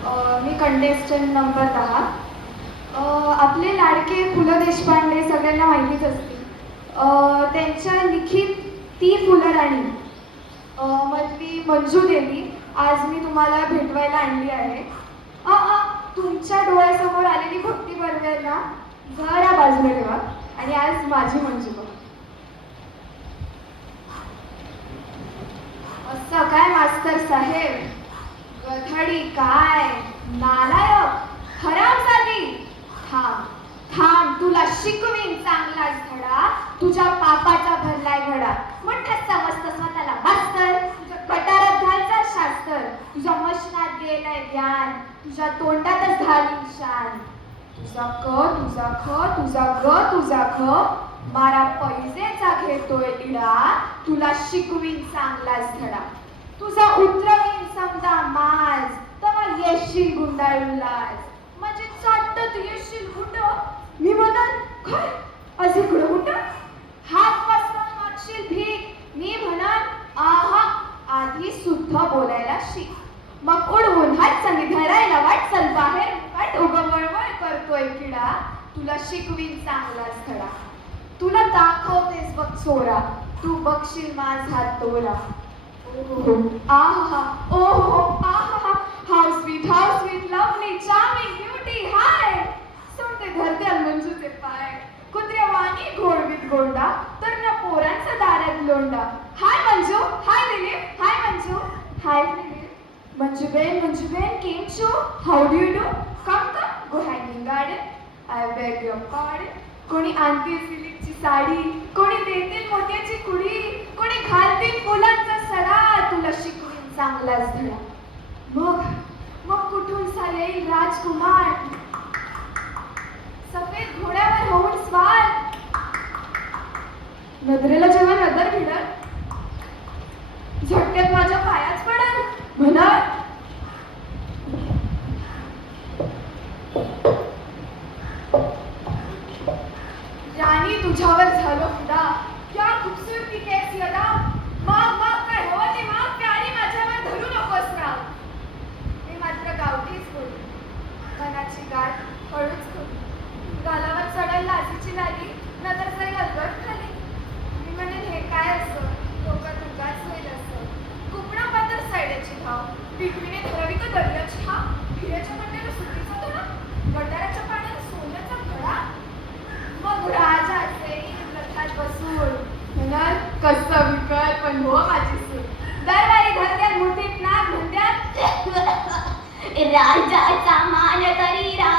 मी contestant number 10. आपले लाडके पु ल देशपांडे सगळ्यांना माहितीच असतील. त्यांच्या लिखित ती फुलराणी मधली मंजू देवी आज मी तुम्हाला भेटवायला आणली आहे. तुमच्या डोळ्यासमोर आलेली भक्ती बर्वे ना जरा बाजूला ठेवा आणि आज माझी मंजू बघा. असं काय मास्तर साहेब, गधडी काय, नालायक, हरामजादी. थांब थांब, तुला शिकवीन चांगलाच धडा. तुझ्या पापाचा भरलाय घडा. मोठ्या समजत स्वतःला मास्तर, तुझ्या कटारात घालचा शास्त्र. तुझ्या मशनात गेलंय ज्ञान, तुझ्या तोंडातच झाली शान. तुझा क तुझा ख तुझा ग तुझा ख, मारा पैजेचा घेतोय इडा. तुला शिकवीन चांगलाच धडा. तुझा उतरवीन समजा माज, तेव्हा येशील गुंडाळूलाच. म्हणजे चाटत येशील कुठं. मी म्हणन काय आज इकडं कुठं. हात पसरून मागशील भीक. मी म्हणन आहा आधी सुद्धा बोलायला शिक. मग उडवून हात सांगी धरायला वाटचाल बाहेर मुकाट उगवळवळ करतोय किडा. तुला शिकवीन चांगलाच धडा. तुला दाखवतेस बघ चोरा, तू बघशील माझा तोरा. ओहो आहा ओहो आहा, how sweet lovely charming beauty hi. सोडते घरद्याल मंजूचे पाय, कुत्र्या वाणी घोडवीत गोंडा, तर ना पोरांचा दारात लोंडा. Hi Manju, hi Dilip, hi Manju, hi Dilip. Manjuben केम शो, how do you do. Come go hanging garden, I beg your pardon. कोणी आणतील सिल्कची साडी, कोणी देतील मोत्याची कुडी, कोणी घालतील फुलांचा सडा. तुला शिकवीन चांगलाच धडा. मग मग कुठून येईल राजकुमार, सफेद घोड्यावर होऊन स्वार. नजरेला जेव्हा नजर भिडल, झटक्यात माझ्या पायाच पडल. म्हणत राणी तुझ्यावर झालो फिदा, क्या खूबसूरती कैसी अदा. माग माग काय हवं ते माग, प्यारी माझ्यावर धरू नकोस राव. मी मात्र गावठीच बोलली, मनाची गाठ हळूच खोली. गालावर चढल लाजेची लाली, नजर जरी अलगट खाली. मी म्हणेन हे काय असं, डोक्यात उगाच होईल असं. कुपणा पातर सायड्याची धाव, पिकवीने ठराविक दर्याची हा. भिऱ्याच्या मंड्याला सुटीचा धडा, गटाराच्या पाण्याला सोन्याचा घडा. मग राजाचे रथात बसून म्हणत कसं विकल पण हो माझी सून. दरबारी धरत्यात मुठीत नाक म्हणत्यात राजाचा मान करी रा.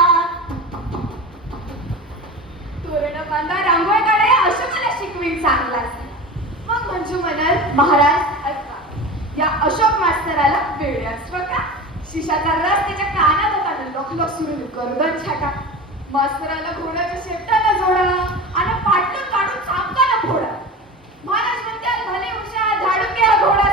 तोरण बांधा रांगोळ काढे, अशोकाला शिकवीन चांगलाच. मग मंजू म्हणत महाराज ऐका, या अशोक मास्तराला वेड्याच बघा. शिशाचा रस त्याच्या कानात होता, लखलख सुरू गर्दन छाटा. मास्तराला घोड्याच्या शेपटाला जोडा आणि पाटलं काढून चापकाला फोडा. महाराज म्हणतात भले हुशार धाडून घ्या घोडावर.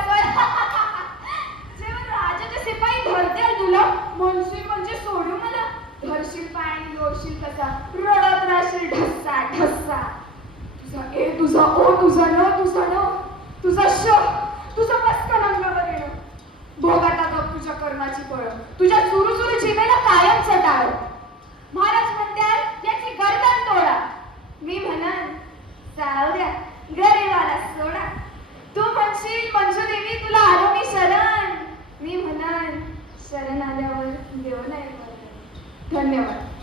जेव्हा राजाचे शिपाई धरतील तुला, म्हणशील म्हणजे सोडू मला. धरशील पाणी लोळशील कसा, रडत राहशील ढस्सा ढस्सा. तुझा ए तुझा ओ तुझा न तुझा न, तुझा श तुझा पस्कन अंगावर येणं. भोगात गप तुझ्या कर्माची पळ, तुझ्या सुरू सुरू जीवेला कायम चटाळ. महाराज म्हणतात याची गर्दन तोडा. मी म्हणन जाऊ द्या गरीबाला सोडा. तू म्हणशील मंजू देवी तुला आलो मी शरण. मी म्हणन शरण आल्यावर देव नाही. धन्यवाद.